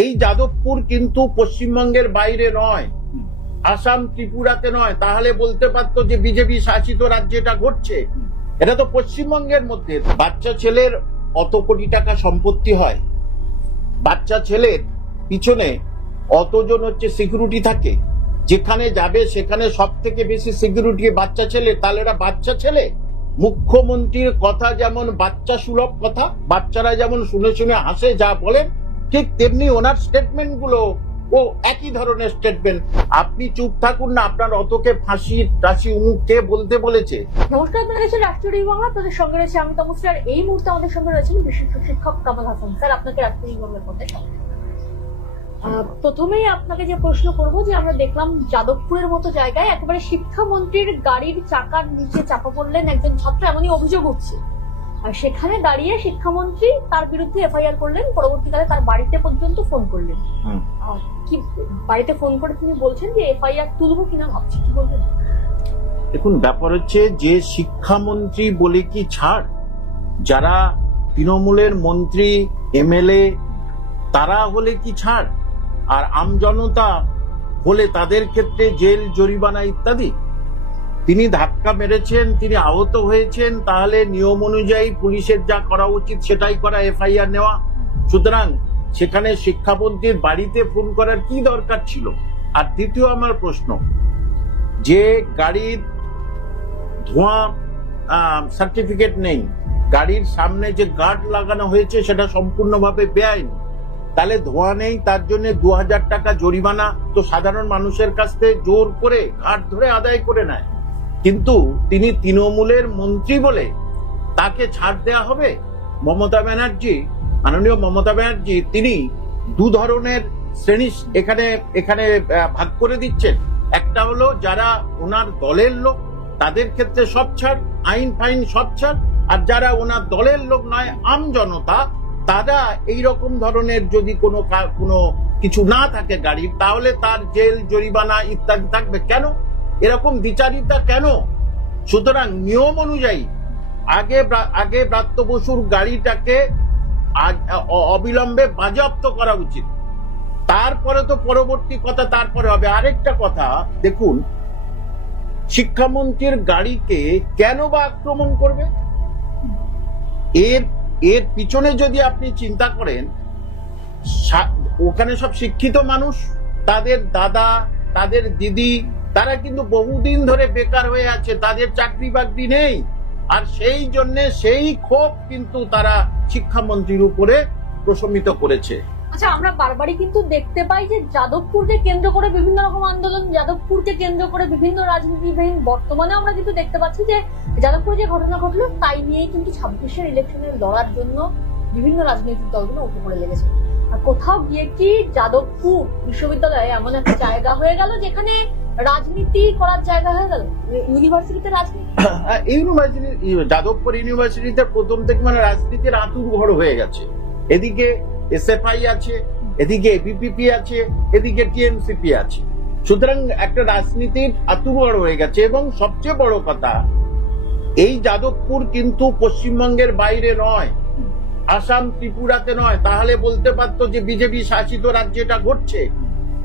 এই যাদবপুর কিন্তু পশ্চিমবঙ্গের বাইরে নয়, আসাম ত্রিপুরাতে নয়, তাহলে বলতে পারতো যে বিজেপি শাসিত রাজ্যে এটা ঘটছে। এটা তো পশ্চিমবঙ্গের মধ্যে। বাচ্চা ছেলের অত কোটি টাকা সম্পত্তি হয়, বাচ্চা ছেলের পিছনে অতজন হচ্ছে সিকিউরিটি থাকে, যেখানে যাবে সেখানে সব থেকে বেশি সিকিউরিটি বাচ্চা ছেলে, তাহলে এরা বাচ্চা ছেলে। মুখ্যমন্ত্রীর কথা যেমন বাচ্চা সুলভ কথা, বাচ্চারা যেমন শুনে শুনে হাসে যা বলেন, ঠিক তেমনি ওনার স্টেটমেন্ট গুলো ও একই ধরনের স্টেটমেন্ট। আপনি চুপ থাকুন না, আপনার অতকে ফাঁসি টাসি উমুক কে বলতে বলেছে? নমস্কার, আপনারা দেখছেন রাষ্ট্রীয় টিভি বাংলা। আপনাদের সঙ্গে রয়েছে আমি তমশ্রী, আর এই মুহূর্তে আমাদের সঙ্গে রয়েছেন বিশিষ্ট শিক্ষক কামাল হাসান স্যার। আপনাকে রাষ্ট্রীয় টিভি বাংলার পথে স্বাগত। প্রথমেই আপনাকে যে প্রশ্ন করব, যে আমরা দেখলাম যাদবপুরের মতো জায়গায় একেবারে শিক্ষামন্ত্রীর গাড়ির চাকার নিচে চাপা পড়লেন একজন ছাত্র, এমনই অভিযোগ উঠছে। আর সেখানে দাঁড়িয়ে শিক্ষামন্ত্রী তার বিরুদ্ধে এফআইআর করলেন, পরবর্তীকালে তার বাড়িতে পর্যন্ত ফোন করলেন। কি বাড়িতে ফোন করে তিনি বলছেন যে এফআইআর তুলবো কিনা ভাবছি, কি বলবেন? দেখুন, ব্যাপার হচ্ছে যে শিক্ষামন্ত্রী বলে কি ছাড়, যারা তৃণমূলের মন্ত্রী এমএলএ তারা হলে কি ছাড়, আর আমজনতা হলে তাদের ক্ষেত্রে জেল জরিমানা ইত্যাদি। তিনি ধাক্কা মেরেছেন, তিনি আহত হয়েছেন, তাহলে নিয়ম অনুযায়ী পুলিশের যা করা উচিত সেটাই করা, এফআইআর নেওয়া। সুতরাং সেখানে শিক্ষামন্ত্রীর বাড়িতে ফোন করার কি দরকার ছিল? আর দ্বিতীয় আমার প্রশ্ন, যে গাড়ির ধোঁয়া সার্টিফিকেট নেই, গাড়ির সামনে যে গার্ড লাগানো হয়েছে সেটা সম্পূর্ণভাবে বেআইনি, তাহলে ধোঁয়া নেই, তার জন্য 2000 টাকা জরিমানা তো সাধারণ মানুষের কাছ থেকে জোর করে ঘাট ধরে আদায় করে নেয়। কিন্তু তিনি তৃণমূলের মন্ত্রী বলে তাকে ছাড় দেওয়া হবে? মমতা ব্যানার্জি, মাননীয় মমতা ব্যানার্জি, তিনি দু ধরনের শ্রেণী এখানে ভাগ করে দিচ্ছেন। একটা হলো যারা ওনার দলের লোক, তাদের ক্ষেত্রে সব ছাড়, আইন ফাইন সব ছাড়, আর যারা ওনার দলের লোক নয়, আম জনতা, তারা এইরকম ধরনের যদি কোনো কিছু না থাকে গাড়ির, তাহলে তার জেল জরিমানা ইত্যাদি থাকবে। কেন এরকম বিচারিতা কেন? সুতরাং নিয়ম অনুযায়ী আগে ব্রাত্য বসুর গাড়িটাকে অবিলম্বে বাজেয়াপ্ত করা উচিত, তারপরে তো পরবর্তী কথা তারপরে হবে। আরেকটা কথা দেখুন, শিক্ষামন্ত্রীর গাড়িকে কেন বা আক্রমণ করবে? এর পিছনে যদি আপনি চিন্তা করেন, ওখানে সব শিক্ষিত মানুষ, তাদের দাদা, তাদের দিদি, তারা কিন্তু বহুদিন ধরে বেকার হয়ে আছে, তাদের চাকরি বাকরি নেই, আর সেই জন্য সেই ক্ষোভ কিন্তু তারা শিক্ষামন্ত্রীর উপরে প্রশমিত করেছে। আচ্ছা, আমরা বারবারই কিন্তু দেখতে পাই যে যাদবপুরকে কেন্দ্র করে বিভিন্ন রকম আন্দোলন, যাদবপুরকে কেন্দ্র করে বিভিন্ন রাজনীতিবিহীন, বর্তমানে আমরা কিন্তু দেখতে পাচ্ছি যে যাদবপুরে যে ঘটনা ঘটলো তাই নিয়েই কিন্তু 26-এর ইলেকশনে লড়ার জন্য বিভিন্ন রাজনৈতিক দলগুলো উঠে পড়ে লেগেছে। আর কোথাও গিয়ে কি যাদবপুর বিশ্ববিদ্যালয়ে এমন একটা জায়গা হয়ে গেল যেখানে রাজনীতি করার জায়গা হয়ে গেল, ইউনিভার্সিটিতে রাজনীতি। যাদবপুর ইউনিভার্সিটিতে প্রথম থেকে মানে রাজনীতির আঁতুর ঘর হয়ে গেছে। এদিকে এসএফআই আছে, এদিকে এবিপিপি আছে, এদিকে টিএমসিপি আছে। সুতরাং একটা রাজনীতির আতুর হয়ে গেছে। এবং সবচেয়ে বড় কথা, এই যাদবপুর কিন্তু পশ্চিমবঙ্গের বাইরে নয়, আসাম ত্রিপুরাতে নয়, তাহলে বলতে পারতো যে বিজেপি শাসিত রাজ্যে এটা ঘটছে।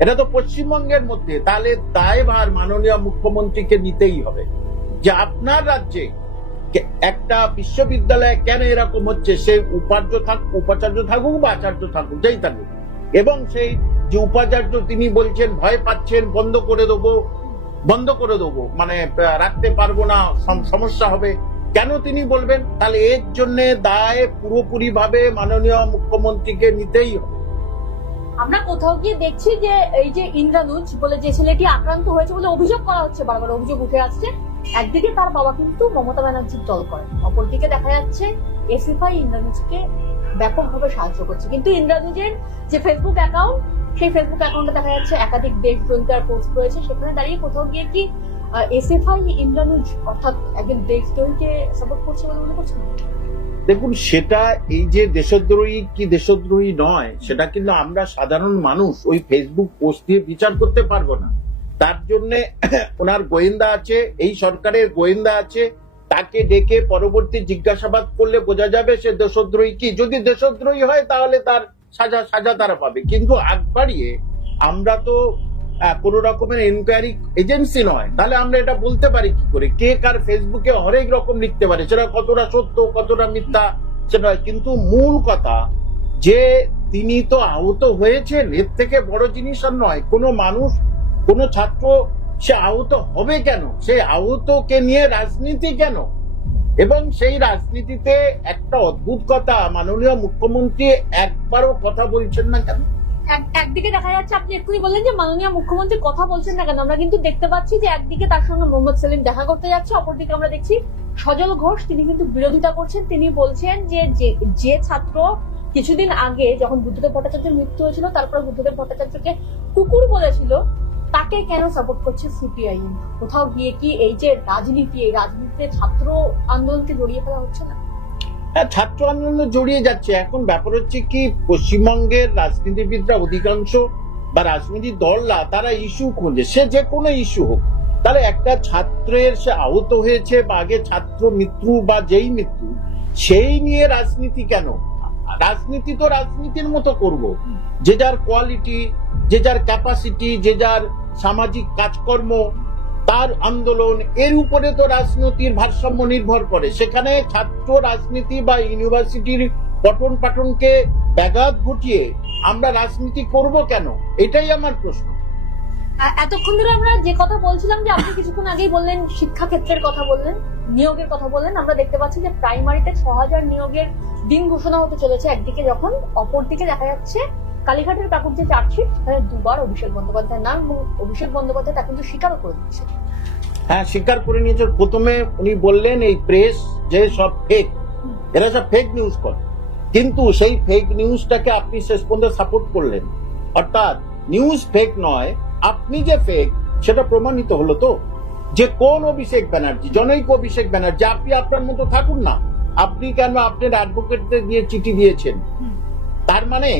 এটা তো পশ্চিমবঙ্গের মধ্যে। তাহলে দায়ভার মাননীয় মুখ্যমন্ত্রীকে নিতেই হবে যে আপনার রাজ্যে একটা বিশ্ববিদ্যালয়ে কেন এরকম হচ্ছে। সে উপাচার্য থাকুক বা আচার্য থাকুক, যেই থাকুক, এবং সেই যে উপাচার্য তিনি বলছেন ভয় পাচ্ছেন, বন্ধ করে দেবো, মানে রাখতে পারবো না, সমস্যা হবে, কেন তিনি বলবেন? তাহলে এর জন্য দায় পুরোপুরি ভাবে মাননীয় মুখ্যমন্ত্রীকে নিতেই হবে। আমরা কোথাও গিয়ে দেখছি যে এই যে ইন্দ্রানুজ বলে যে ছেলেটি আক্রান্ত হয়েছে বলে অভিযোগ করা হচ্ছে, বারবার অভিযোগ উঠে আসছে, একদিকে তার বাবা কিন্তু মমতা ব্যানার্জির দল করে, অপরদিকে দেখা যাচ্ছে এসএফআই ইন্দ্রানুজকে ব্যাপকভাবে সাহায্য করছে। কিন্তু ইন্দ্রানুজের যে ফেসবুক অ্যাকাউন্ট, সেই ফেসবুক অ্যাকাউন্টে দেখা যাচ্ছে একাধিক দেশদ্রোহিতার পোস্ট রয়েছে। সেখানে দাঁড়িয়ে কোথাও গিয়ে কি এসএফআই ইন্দ্রানুজ অর্থাৎ একজন দেশদ্রোহীকে সাপোর্ট করছে বলে মনে করছেন? দেখুন, সেটা এই যে দেশদ্রোহী কি দেশদ্রোহী নয়, সেটা কিন্তু আমরা সাধারণ মানুষ ওই ফেসবুক পোস্ট দিয়ে বিচার করতে পারবো না। তার জন্য ওনার গোয়েন্দা আছে, এই সরকারের গোয়েন্দা আছে, তাকে ডেকে পরবর্তী জিজ্ঞাসাবাদ করলে বোঝা যাবে সে দেশদ্রোহী কি। যদি দেশদ্রোহী হয় তাহলে তার সাজা তারা পাবে। কিন্তু আগ বাড়িয়ে আমরা তো কোন রকমের এনকোয়ারি এজেন্সি নয়, তাহলে আমরা এটা বলতে পারি কি করে? কে কার ফেসবুকে হরেক রকম লিখতে পারে, সেটা কতটা সত্য কতটা মিথ্যা সেটা। কিন্তু মূল কথা যে তিনি তো আহত হয়েছেন, এর থেকে বড় জিনিস আর নয়। কোনো মানুষ, কোনো ছাত্র সে আহত হবে কেন? সে আহতকে নিয়ে রাজনীতি কেন? এবং সেই রাজনীতিতে একটা অদ্ভুত কথা, মাননীয় মুখ্যমন্ত্রী একবারও কথা বলছেন না কেন? একদিকে দেখা যাচ্ছে, আপনি এক্ষুনি বললেন যে মাননীয় মুখ্যমন্ত্রী কথা বলছেন না কেন, আমরা কিন্তু দেখতে পাচ্ছি যে একদিকে তার সঙ্গে মোহাম্মদ সেলিম দেখা করতে যাচ্ছে, অপরদিকে আমরা দেখছি সজল ঘোষ তিনি কিন্তু বিরোধিতা করছেন। তিনি বলছেন যে ছাত্র কিছুদিন আগে যখন বুদ্ধদেব ভট্টাচার্যের মৃত্যু হয়েছিল, তারপরে বুদ্ধদেব ভট্টাচার্যকে কুকুর বলেছিল, তাকে কেন সাপোর্ট করছে সিপিআইএম? কোথাও গিয়ে কি এই যে রাজনীতি, এই রাজনীতিতে ছাত্র আন্দোলনকে জড়িয়ে ফেলা হচ্ছে না? ছাত্র আন্দোলন জড়িয়ে যাচ্ছে। এখন ব্যাপার হচ্ছে কি, পশ্চিমবঙ্গের রাজনীতিবিদরা অধিকাংশ বা রাজনৈতিক দলরা তারা ইস্যু খোঁজে, সে যে কোনো ইস্যু হোক। তাহলে একটা ছাত্রের সে আহত হয়েছে বা আগে ছাত্র মৃত্যু বা যেই মৃত্যু, সেই নিয়ে রাজনীতি কেন? রাজনীতি তো রাজনীতির মতো করব, যে যার কোয়ালিটি, যে যার ক্যাপাসিটি, যে যার সামাজিক কাজকর্ম, তার আন্দোলন, এর উপরে তো রাজনীতির ভারসাম্য নির্ভর করে। সেখানে ছাত্র রাজনীতি বা ইউনিভার্সিটির পঠন পাঠনকে ব্যাঘাত ঘটিয়ে আমরা রাজনীতি করব কেন? এটাই আমার প্রশ্ন। এতক্ষণ ধরে আমরা যে কথা বলছিলাম, যে আপনি কিছুক্ষণ আগেই বললেন শিক্ষা ক্ষেত্রের কথা বললেন, নিয়োগের কথা বললেন, আমরা দেখতে পাচ্ছি যে প্রাইমারিতে 6000 নিয়োগের দিন ঘোষণা হতে চলেছে একদিকে, যখন অপরদিকে দেখা যাচ্ছে কালীঘাটের কাকুর যে চার্জশিট, সেখানে দুবার অভিষেক বন্দ্যোপাধ্যায়ের নাম, এবং অভিষেক বন্দ্যোপাধ্যায় তা কিন্তু স্বীকারও করে দিচ্ছে। হ্যাঁ, স্বীকার করে নিয়েছে। প্রথমে উনি বললেন এই প্রেস যে সব ফেক, এরা সব ফেক নিউজ করে, কিন্তু সেই ফেক নিউজটাকে আপনি শেষ পর্যন্ত সাপোর্ট করলেন। অর্থাৎ নিউজ ফেক নয়, আপনি যে ফেক সেটা প্রমাণিত হলো তো। যে কোন অভিষেক ব্যানার্জি, জনৈক অভিষেক ব্যানার্জি, আপনি আপনার মতো থাকুন না, আপনি কেন আপনার অ্যাডভোকেটদের দিয়ে চিঠি দিয়েছেন? তার মানে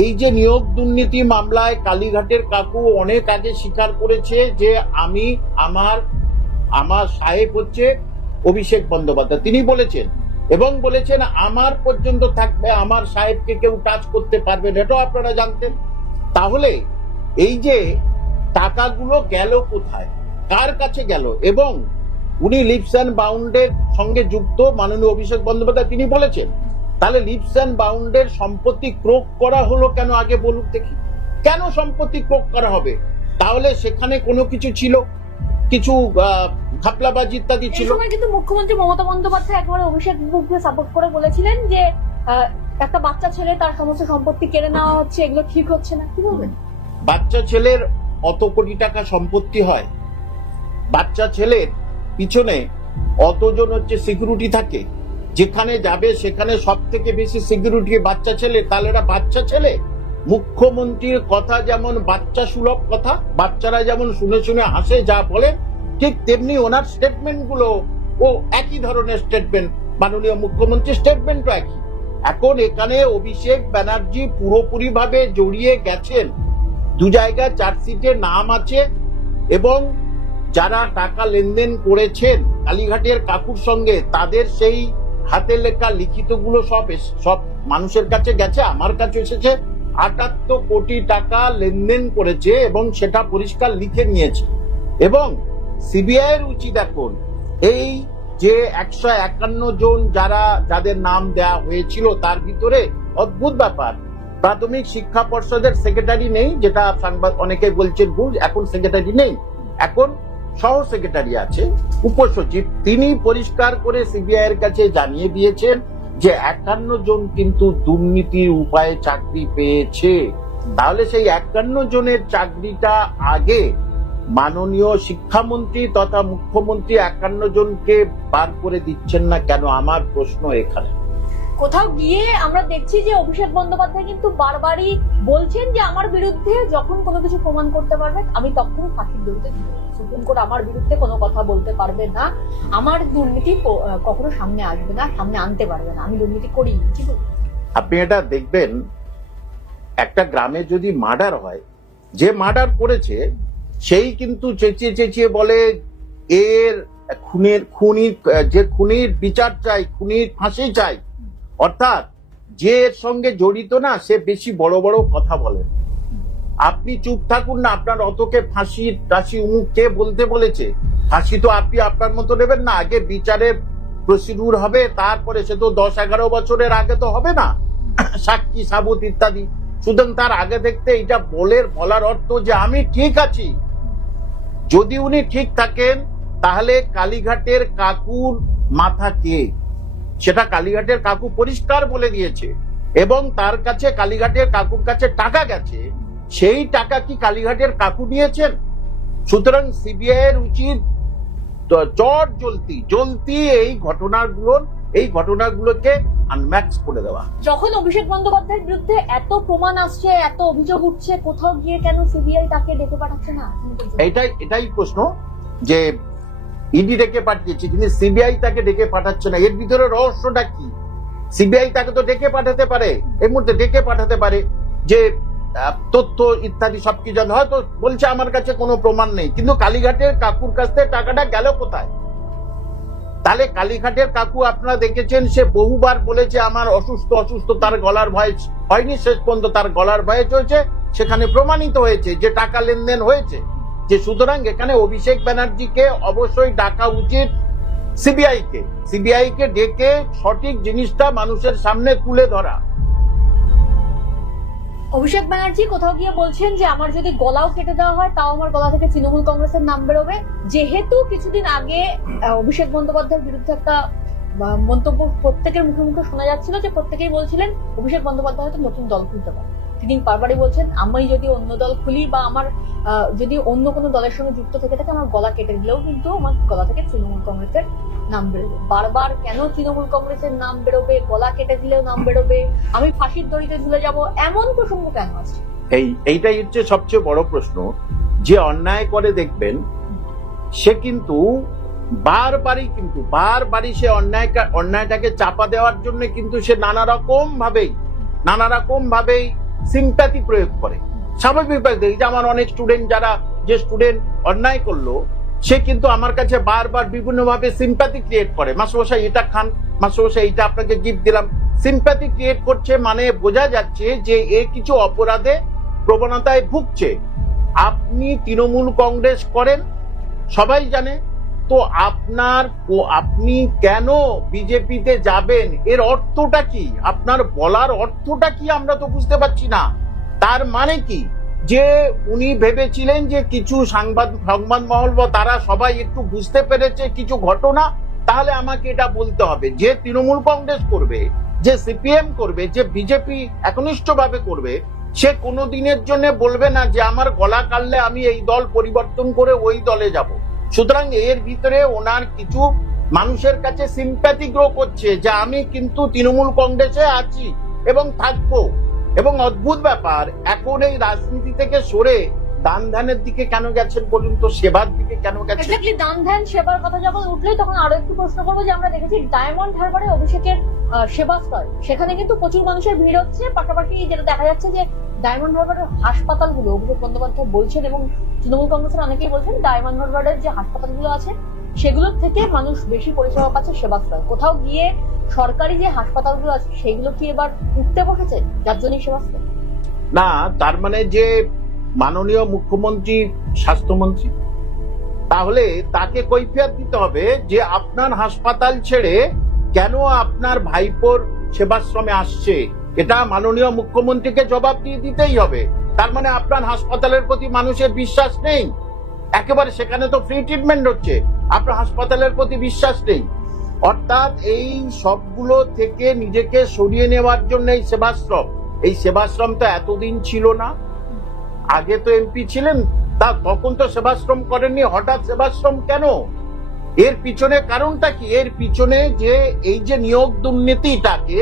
এই যে নিয়োগ দুর্নীতি মামলায় কালীঘাটের কাকু অনেক আগে স্বীকার করেছে যে আমি আমার সাহেব হচ্ছে অভিষেক বন্দ্যোপাধ্যায়, তিনি বলেছেন, এবং বলেছেন আমার পর্যন্ত থাকবে, আমার সাহেবকে কেউ টাচ করতে পারবে না, এটাও আপনারা জানতেন। তাহলে এই যে টাকাগুলো গেল কোথায়, কার কাছে গেল? এবং উনি লিপস অ্যান্ড বাউন্ডের সঙ্গে যুক্ত মাননীয় অভিষেক বন্দ্যোপাধ্যায় তিনি বলেছেন। তাহলে লিপস অ্যান্ড বাউন্ডের সম্পত্তি ক্রোক করা হলো কেন? আগে বলুক দেখি, কেন সম্পত্তি ক্রোক করা হবে? তাহলে সেখানে কোনো কিছু ছিল, কিছু ঘাপলাবাজি ইত্যাদি ছিল। কিন্তু মুখ্যমন্ত্রী মমতা বন্দ্যোপাধ্যায় একবার অভিষেক মুখকে সাপোর্ট করে বলেছিলেন যে একটা বাচ্চা ছেলে, তার সমস্ত সম্পত্তি কেড়ে নেওয়া হচ্ছে, এগুলো ঠিক হচ্ছে না। কি বলবেন? বাচ্চা ছেলের অত কোটি টাকা সম্পত্তি হয়? বাচ্চা ছেলের পিছনে অতজন হচ্ছে সিকিউরিটি থাকে, যেখানে যাবে সেখানে সব থেকে বেশি সিকিউরিটি বাচ্চা ছেলে। তাহলে এরা বাচ্চা ছেলে? মুখ্যমন্ত্রীর কথা যেমন বাচ্চা সুলভ কথা, বাচ্চারা যেমন শুনে শুনে হাসে যা বলে, ঠিক তেমনি ওনার স্টেটমেন্ট গুলো ও একই ধরনের স্টেটমেন্ট। মাননীয় মুখ্যমন্ত্রীর স্টেটমেন্টও একই। এখন এখানে অভিষেক ব্যানার্জি পুরোপুরি ভাবে জড়িয়ে গেছেন। দু জায়গায় চার্জশিটে নাম আছে, এবং যারা টাকা লেনদেন করেছেন কালীঘাটের কাকুর সঙ্গে, তাদের সেই হাতে লেখা লিখিত গুলো সব মানুষের কাছে গেছে, আমার কাছে এসেছে। 78 কোটি টাকা লেনদেন করেছে এবং সেটা পরিষ্কার লিখে নিয়েছে। এবং সিবিআই এর উচিত এখন এই যে 151 জন যাদের নাম দেয়া হয়েছিল, তার ভিতরে অদ্ভুত ব্যাপার, প্রাথমিক শিক্ষা পর্ষদের সেক্রেটারি নেই, যেটা সাংবাদিক অনেকে বলছেন ভুল, এখন সেক্রেটারি নেই, এখন সহ সেক্রেটারি আছে, উপসচিব। তিনি পরিষ্কার করে সিবিআই এর কাছে জানিয়ে দিয়েছেন যে 51 জন কিন্তু দুর্নীতির উপায়ে চাকরি পেয়েছে। তাহলে সেই 51 জনের চাকরিটা আগে মাননীয় শিক্ষামন্ত্রী তথা মুখ্যমন্ত্রী 51 জনকে বার করে দিচ্ছেন না কেন? আমার প্রশ্ন এখানে। কোথাও গিয়ে আমরা দেখছি যে অভিষেক বন্দ্যোপাধ্যায় কিন্তু বারবারই বলছেন যে আমার বিরুদ্ধে যখন কোনো কিছু প্রমাণ করতে পারবেন আমি তখন ফাঁসির বিরুদ্ধে সুপ্রিম কোর্ট আমার বিরুদ্ধে কোনো কথা বলতে পারবে না, আমার দুর্নীতি কখনো সামনে আসবে না, সামনে আনতে পারবে না, আমি দুর্নীতি করি। আপনি এটা দেখবেন, একটা গ্রামে যদি মার্ডার হয়, যে মার্ডার করেছে সেই কিন্তু চেঁচিয়ে চেঁচিয়ে বলে এর খুনির যে খুনির বিচার চাই, খুনির ফাঁসি চাই। অর্থাৎ যে এর সঙ্গে জড়িত না সে বেশি বড় বড় কথা বলেন। আপনি চুপ থাকুন না, আপনার অতকে ফাঁসি টাসি উমুক কে বলতে বলেছে? ফাঁসি তো আপনি আপনার মতো নেবেন না, আগে বিচারের প্রসিডিউর হবে, তারপরে সে তো 10-11 বছরের আগে তো হবে না, সাক্ষী সাবুত ইত্যাদি। সুতরাং তার আগে দেখতে এটা বলার অর্থ যে আমি ঠিক আছি। যদি উনি ঠিক থাকেন তাহলে কালীঘাটের কাকুর মাথা কে, সেটা কালীঘাটের কাকু পরিষ্কার বলে দিয়েছে, এবং তার কাছে কালীঘাটের কাকুর কাছে টাকা গেছে, সেই টাকা কি কালীঘাটের কাকু নিয়েছেন? সুতরাং সিবিআই এর উচিত চট জলতি এই ঘটনাগুলোকে আনম্যাক্স করে দেওয়া। যখন অভিষেক বন্দ্যোপাধ্যায়ের বিরুদ্ধে এত প্রমাণ আসছে, এত অভিযোগ উঠছে, কোথাও গিয়ে কেন সিবিআই তাকে ডেকে পাঠাচ্ছে না? এটাই প্রশ্ন, যে ইডি ডেকে পাঠিয়েছে কিন্তু সিবিআই তাকে ডেকে পাঠাচ্ছে না। এর ভিতরে রহস্যটা কি? সিবিআই তাকে তো ডেকে পাঠাতে পারে, এই মুহূর্তে ডেকে পাঠাতে পারে যে তথ্য ইত্যাদি সবকিছু, হয়তো বলছে আমার কাছে কোনো প্রমাণ নেই, কিন্তু কালীঘাটের কাকুর কাছ থেকে টাকাটা গেল কোথায়? তাহলে কালীঘাটের কাকু আপনারা দেখেছেন, সে বহুবার বলেছে আমার অসুস্থ, তার গলার ভয় হয়নি, শেষ পর্যন্ত তার গলার ভয়ে চলছে, সেখানে প্রমাণিত হয়েছে যে টাকা লেনদেন হয়েছে। যে সুতরাং এখানে অভিষেক ব্যানার্জিকে অবশ্যই ডাকা উচিত সিবিআই কে ডেকে সঠিক জিনিসটা মানুষের সামনে তুলে ধরা। অভিষেক ব্যানার্জি কোথাও গিয়ে বলছেন যে আমার যদি গলাও কেটে দেওয়া হয় তাও আমার গলা থেকে তৃণমূল কংগ্রেসের নাম বেরোবে। যেহেতু কিছুদিন আগে অভিষেক বন্দ্যোপাধ্যায়ের বিরুদ্ধে একটা মন্তব্য প্রত্যেকের মুখে মুখে শোনা যাচ্ছিল, যে প্রত্যেকেই বলছিলেন অভিষেক বন্দ্যোপাধ্যায় হয়তো নতুন দল খুলতে পারে। তিনি বারবারই বলছেন আমি যদি অন্য দল খুলি বা আমার যদি অন্য কোনো দলের সঙ্গে যুক্ত থেকে থাকে, আমার গলা কেটে দিলেও কিন্তু আমার গলা থেকে তৃণমূল কংগ্রেসের নাম বেরোবে। বারবার কেন তৃণমূল কংগ্রেসের নাম বেরোবে, গলা কেটে দিলেও নাম বেরোবে, আমি ফাঁসির দড়িতে ঝুলে যাব, এমন প্রসঙ্গ কেন আছে? এইটাই হচ্ছে সবচেয়ে বড় প্রশ্ন। যে অন্যায় করে দেখবেন সে কিন্তু বারবারই সে অন্যায়টাকে চাপা দেওয়ার জন্য কিন্তু সে নানা রকম ভাবেই সিম্প্যাথি প্রয়োগ করে। স্বাভাবিকভাবে যে আমার অনেক স্টুডেন্ট যে স্টুডেন্ট অন্যায় করলো, সে কিন্তু আমার কাছে বারবার বিভিন্ন ভাবে সিম্প্যাথি ক্রিয়েট করে, মাস্টারমশাই এটা খান, মাস্টারমশাই এটা আপনাকে গিফট দিলাম। সিম্প্যাথি ক্রিয়েট করছে মানে বোঝা যাচ্ছে যে এ কিছু অপরাধে প্রবণতায় ভুগছে। আপনি তৃণমূল কংগ্রেস করেন সবাই জানে, তো আপনি কেন বিজেপিতে যাবেন এর অর্থটা কি? আপনার বলার অর্থটা কি আমরা তো বুঝতে পারছি না। তার মানে কি যে উনি ভেবেছিলেন যে কিছু সংবাদ মহল বা তারা সবাই একটু বুঝতে পেরেছে কিছু ঘটনা, তাহলে আমাকে এটা বলতে হবে। যে তৃণমূল কংগ্রেস করবে, যে সিপিএম করবে, যে বিজেপি একনিষ্ঠভাবে করবে, সে কোনো দিনের জন্য বলবে না যে আমার গলা কাটলে আমি এই দল পরিবর্তন করে ওই দলে যাব। সুতরাং এর ভিতরে ওনার কিছু মানুষের কাছে সিম্প্যাথি গ্রো করছে যে আমি কিন্তু তৃণমূল কংগ্রেসে আছি এবং থাকবো। এবং অদ্ভুত ব্যাপার, এখন এই রাজনীতি থেকে সরে দান ধ্যানের দিকে কেন গেছেন বলুন তো, সেবার দিকে কেন গেছেন? এক্স্যাক্টলি, দান ধ্যান সেবার কথা যখন উঠলেই তখন আরো একটু প্রশ্ন করবো যে আমরা দেখেছি ডায়মন্ড হারবারে অভিষেকের সেবাস্থল, সেখানে কিন্তু প্রচুর মানুষের ভিড় হচ্ছে। পাশাপাশি যেটা দেখা যাচ্ছে যে ডায়মন্ড হারবারের হাসপাতালগুলো, অভিষেক বন্দ্যোপাধ্যায় বলছেন এবং তৃণমূল কংগ্রেসের অনেকেই বলছেন, ডায়মন্ড হারবারের যে হাসপাতালগুলো আছে সেগুলোর থেকে মানুষ বেশি পরিষেবা পাচ্ছে সেবাস্থল। কোথাও গিয়ে সরকারি যে হাসপাতালগুলো আছে সেগুলো কি এবার উঠতে বসেছে যার জন্যই সেবাস্থল? না, তার মানে যে মাননীয় মুখ্যমন্ত্রী স্বাস্থ্যমন্ত্রী, তাহলে তাকে কৈফিয়ত দিতে হবে যে আপনার হাসপাতাল ছেড়ে কেন আপনার ভাইপোর সেবাশ্রমে আসছে, এটা মাননীয় মুখ্যমন্ত্রীকে জবাব দিয়ে দিতেই হবে। তার মানে আপনার হাসপাতালের প্রতি মানুষের বিশ্বাস নেই একেবারে, সেখানে তো ফ্রি ট্রিটমেন্ট হচ্ছে, আপনার হাসপাতালের প্রতি বিশ্বাস নেই। অর্থাৎ এই সবগুলো থেকে নিজেকে সরিয়ে নেওয়ার জন্য এই সেবাশ্রম তো এতদিন ছিল না। আগে তো এমপি ছিলেন, তখন তো সেবাশ্রম করেননি, হঠাৎ সেবাশ্রম কেন? এর পিছনে কারণটা কি? এর পিছনে যে এই যে নিয়োগ দুর্নীতিটাকে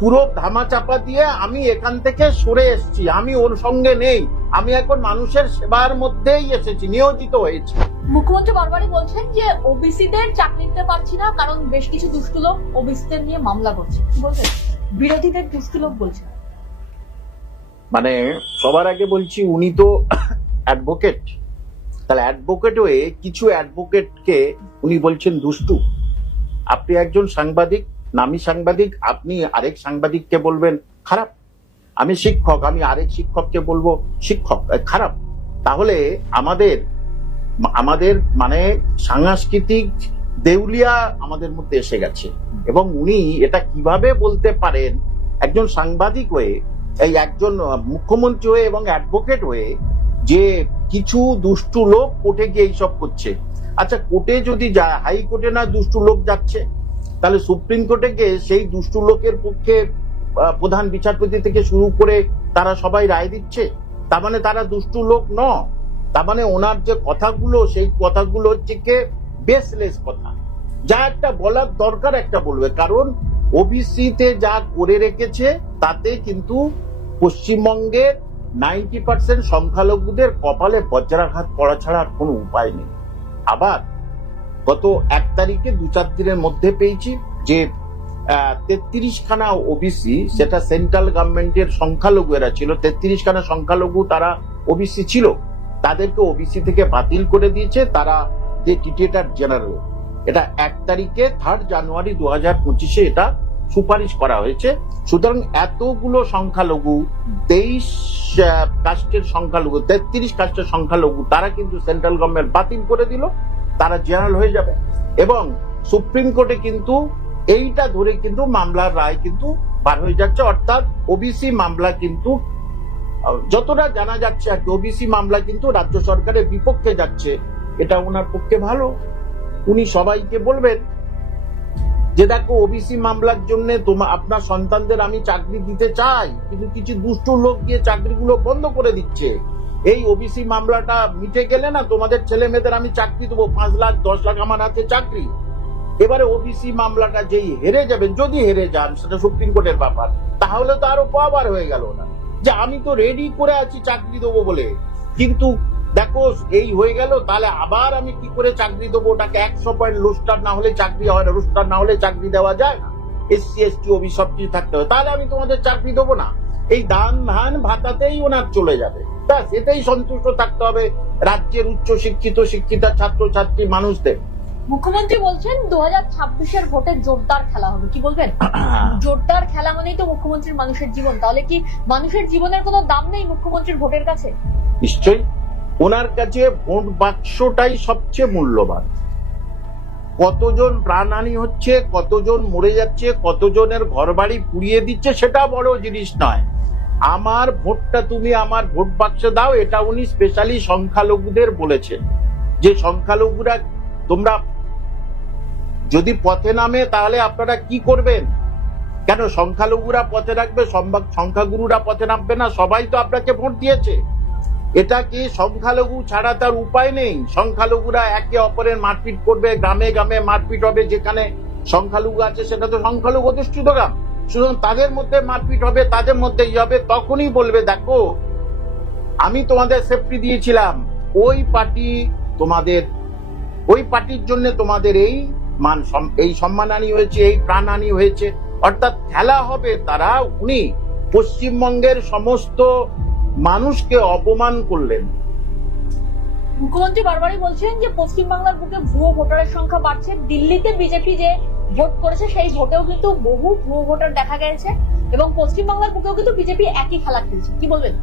পুরো ধামাচাপা দিয়ে আমি এখান থেকে সরে এসেছি, আমি ওর সঙ্গে নেই, আমি এখন মানুষের সেবার মধ্যেই এসেছি, নিয়োজিত হয়েছি। মুখ্যমন্ত্রী বারবারই বলছেন যে ওবিসিদের চাকরি দিতে পারছি না কারণ বেশ কিছু দুষ্ট লোক ওবিসিদের নিয়ে মামলা করছে। বলছেন বিরোধীদের দুষ্ট লোক বলছেন, মানে সবার আগে বলছি উনি তো অ্যাডভোকেট, তাহলে অ্যাডভোকেট হয়ে কিছু অ্যাডভোকেটকে উনি বলছেন দুষ্টু। আপনি একজন সাংবাদিক, নামী সাংবাদিক, আপনি আরেক সাংবাদিককে বলবেন খারাপ। আমি শিক্ষক, আমি আরেক শিক্ষককে বলবো শিক্ষক খারাপ। তাহলে আমাদের আমাদের মানে সাংস্কৃতিক দেউলিয়া আমাদের মধ্যে এসে গেছে। এবং উনি এটা কিভাবে বলতে পারেন একজন সাংবাদিক হয়ে, এই একজন মুখ্যমন্ত্রী হয়ে এবং অ্যাডভোকেট হয়ে, যে কিছু দুষ্টু লোক কোর্টে গিয়ে এইসব করছে। আচ্ছা, কোর্টে যদি যায়, হাইকোর্টে না দুষ্টু লোক যাচ্ছে, তাহলে সুপ্রিম কোর্টে গিয়ে সেই দুষ্টু লোকের পক্ষে প্রধান বিচারপতি থেকে শুরু করে তারা সবাই রায় দিচ্ছে। তার মানে তারা দুষ্টু লোক ন, তার মানে ওনার যে কথাগুলো, সেই কথাগুলো হচ্ছে কি বেসলেস কথা। যা একটা বলার দরকার একটা বলবে, কারণ ওবিসিতে যা করে রেখেছে তাতে কিন্তু পশ্চিমবঙ্গের 90% সংখ্যালঘুদের কপালে বজ্রাঘাত পড়া ছাড়া আর কোনো উপায় নেই। আবার গত 1 তারিখে 2-4 দিনের মধ্যে পেয়েছি যে 33খানা ওবিসি, সেটা সেন্ট্রাল গভর্নমেন্টের সংখ্যালঘু এরা ছিল, 33খানা সংখ্যালঘু তারা ওবিসি ছিল, তাদেরকে ওবিসি থেকে বাতিল করে দিয়েছে তারা যে টিটিটার জেনারেল। এটা 1 তারিখে 3 জানুয়ারি 2025 এটা সুপারিশ করা হয়েছে। সুতরাং এতগুলো সংখ্যালঘু, 23 কাস্টের সংখ্যালঘু, 33 কাস্টের সংখ্যালঘু, তারা কিন্তু সেন্ট্রাল গভর্নমেন্ট বাতিল করে দিল, তারা জেনারেল হয়ে যাবে। এবং সুপ্রিম কোর্টে কিন্তু এইটা ধরে কিন্তু মামলার রায় কিন্তু বার হয়ে যাচ্ছে। অর্থাৎ ওবিসি মামলা কিন্তু যতটা জানা যাচ্ছে আর ওবিসি মামলা কিন্তু রাজ্য সরকারের বিপক্ষে যাচ্ছে। এটা ওনার পক্ষে ভালো। উনি সবাইকে বলবেন যে দেখো, ওবিসি মামলার জন্য আপনার সন্তানদের আমি চাকরি দিতে চাই, কিন্তু কিছু দুষ্টু লোক গিয়ে চাকরিগুলো বন্ধ করে দিচ্ছে। এই ওবিসি মামলাটা মিটে গেলে না তোমাদের ছেলে মেয়েদের আমি চাকরি দেবো, 5 লাখ 10 লাখ আমার হাতে চাকরি। এবারে ওবিসি মামলাটা যেই হেরে যাবেন, যদি হেরে যান, সেটা সুপ্রিম কোর্টের ব্যাপার, তাহলে তো আরো পাওয়ার হয়ে গেল না যে আমি তো রেডি করে আছি চাকরি দেবো বলে, কিন্তু দেখো এই হয়ে গেল, তাহলে আবার আমি কি করে চাকরি দেবো? ওটাকে 100 পয়েন্ট রোস্টার না হলে চাকরি হয় না, রোস্টার না হলে চাকরি দেওয়া যায় না, SC ST OBC সবকিছু থাকতে হবে, তাহলে আমি তোমাদের চাকরি দেবো না। এই দান ধান ভাতাতেই ওনার চলে যাবে, ব্যাস এতেই সন্তুষ্ট থাকতে হবে রাজ্যের উচ্চ শিক্ষিত শিক্ষিতা ছাত্রছাত্রী মানুষদের। মুখ্যমন্ত্রী বলছেন 2026-এর ভোটে জোরদার খেলা হবে, কি বলবেন? জোরদার খেলা মানেই তো মুখ্যমন্ত্রীর মানুষের জীবন, তাহলে কি মানুষের জীবনের কোনো দাম নেই মুখ্যমন্ত্রীর ভোটের কাছে? নিশ্চয়ই, ওনার কাছে ভোট বাক্সটাই সবচেয়ে মূল্যবান। কতজন প্রাণহানি হচ্ছে, কতজন মরে যাচ্ছে, কতজনের ঘরবাড়ি পুড়িয়ে দিচ্ছে, সেটা বড় জিনিস নয়। আমার ভোটটা তুমি আমার ভোট বাক্সে দাও, এটা উনি স্পেশালি সংখ্যালঘুদের বলেছেন যে সংখ্যালঘুরা তোমরা যদি পথে নামে তাহলে আপনারা কি করবেন? কেন সংখ্যালঘুরা পথে রাখবে, সংখ্যাগুরুরা পথে নামবে না? সবাই তো আপনাকে ভোট দিয়েছে। এটা কি সংখ্যালঘু ছাড়া তার উপায় নেই? সংখ্যালঘুরা একে অপরের মারপিট করবে, গ্রামে গ্রামে মারপিট হবে, যেখানে সংখ্যালঘু আছে সেটা তো সংখ্যালঘু অধিষ্ঠিত গ্রাম, সুতরাং তাদের মধ্যে মারপিট হবে, তাদের মধ্যে হবে। তখনই বলবে দেখো আমি তোমাদের সেফটি দিয়েছিলাম, ওই পার্টি তোমাদের, ওই পার্টির জন্য তোমাদের এই এই সম্মানহানি হয়েছে, এই প্রাণহানি হয়েছে। অর্থাৎ খেলা হবে তারা। উনি পশ্চিমবঙ্গের সমস্ত মানুষকে অপমান করলেন। মুখ্যমন্ত্রী বারবারই বলছেন যে পশ্চিমবাংলার বুকে ভুয়ো ভোটারের সংখ্যা বাড়ছে। দিল্লিতে বিজেপি যে ভোট করেছে সেই ভোটেও কিন্তু বহু ভুয়ো ভোটার দেখা গেছে, এবং পশ্চিমবাংলার বুকেও কিন্তু বিজেপি একই খেলা খেলছে, কি বলবেন?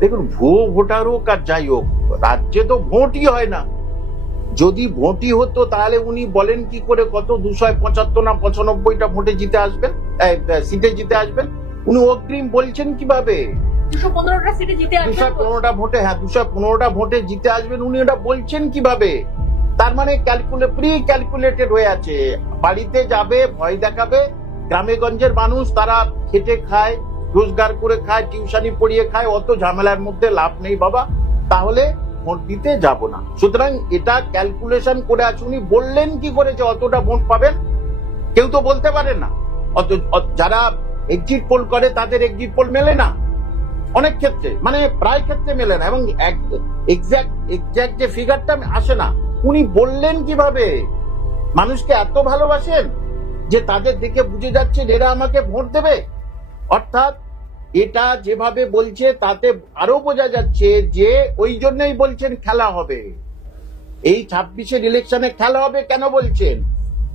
দেখুন, ভুয়ো ভোটার হোক আর যাই হোক, রাজ্যে তো ভোটই হয় না। যদি ভোটই হতো তাহলে উনি বলেন কি করে কত 275 না 95টা ভোটে জিতে আসবেন, সিটে জিতে আসবেন? উনি অগ্রিম বলছেন কিভাবে 215টা সিটে জিতে আসবেন? 215টা ভোটে, হ্যাঁ 215টা ভোটে জিতে আসবেন, উনি এটা বলছেন কিভাবে? তার মানে প্রি ক্যালকুলেটেড হয়ে আছে। বাড়িতে যাবে, ভয় দেখাবে, গ্রামে গঞ্জের মানুষ তারা খেটে খায়, রোজগার করে খায়, টিউশনি পড়িয়ে খায়, অত ঝামেলার মধ্যে লাভ নেই বাবা, তাহলে ভোট দিতে যাব না। সুতরাং এটা ক্যালকুলেশন করে আছে। উনি বললেন কি করে যে অতটা ভোট পাবেন? কেউ তো বলতে পারে না। যারা এক্সিট পোল করে তাদের এক্সিট পোল মেলে না, অনেক ক্ষেত্রে মানে প্রায় ক্ষেত্রে মেলে না, এবং এক্সাক্ট যে ফিগারটা আসে না। উনি বললেন কিভাবে? মানুষকে এত ভালোবাসেন যে তাদের দেখে বুঝে যাচ্ছে এরা আমাকে ভোট দেবে। অর্থাৎ এটা যেভাবে বলছে তাতে আরো বোঝা যাচ্ছে যে ওই জন্যই বলছেন খেলা হবে, এই 26-এর ইলেকশনে খেলা হবে। কেন বলছেন?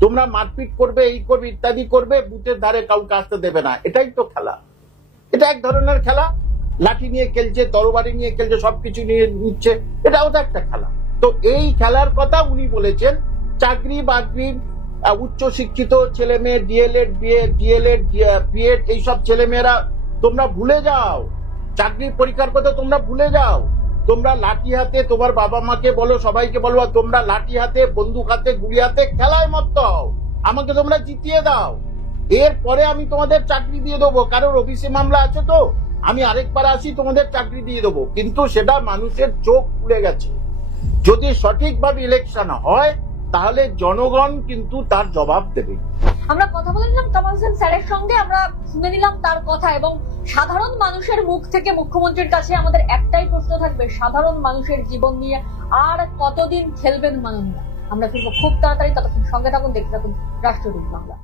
তোমরা মারপিট করবে, এই করবে, ইত্যাদি করবে, বুথের ধারে কাউকে আসতে দেবে না। এটাই তো খেলা। এটা এক ধরনের খেলা। লাঠি নিয়ে খেলছে, তরবারি নিয়ে খেলছে, সবকিছু নিয়ে নিচ্ছে, এটাও তো একটা খেলা। তো এই খেলার কথা উনি বলেছেন। চাকরি বাকরি, উচ্চ শিক্ষিত ছেলে মেয়ে, ডিএলএড, বিএড, এইসব ছেলে মেয়েরা তোমরা ভুলে যাও। চাকরির পরীক্ষার কথা তোমরা ভুলে যাও। তোমরা লাঠি হাতে, তোমার বাবা মাকে বলো, সবাইকে বলো, তোমরা লাঠি হাতে, বন্দুক হাতে, গুলি হাতে খেলায় মত্ত হও, আমাকে তোমরা জিতিয়ে দাও, এরপরে আমি তোমাদের চাকরি দিয়ে দেবো। কারোর ওবিসি মামলা আছে তো আমি আরেকবার আসি, তোমাদের চাকরি দিয়ে দেবো। কিন্তু সেটা মানুষের চোখ খুলে গেছে। যদি সঠিকভাবে ইলেকশন হয় তাহলে জনগণ কিন্তু তার জবাব দেবে। আমরা কথা বলে নিলাম কামাল হোসেন স্যারের সঙ্গে, আমরা শুনে নিলাম তার কথা, এবং সাধারণ মানুষের মুখ থেকে মুখ্যমন্ত্রীর কাছে আমাদের একটাই প্রশ্ন থাকবে, সাধারণ মানুষের জীবন নিয়ে আর কতদিন খেলবেন মাননীয়। আমরা ফিরবো খুব তাড়াতাড়ি, ততক্ষণ সঙ্গে থাকুন, দেখতে থাকুন রাষ্ট্রদূত বাংলা।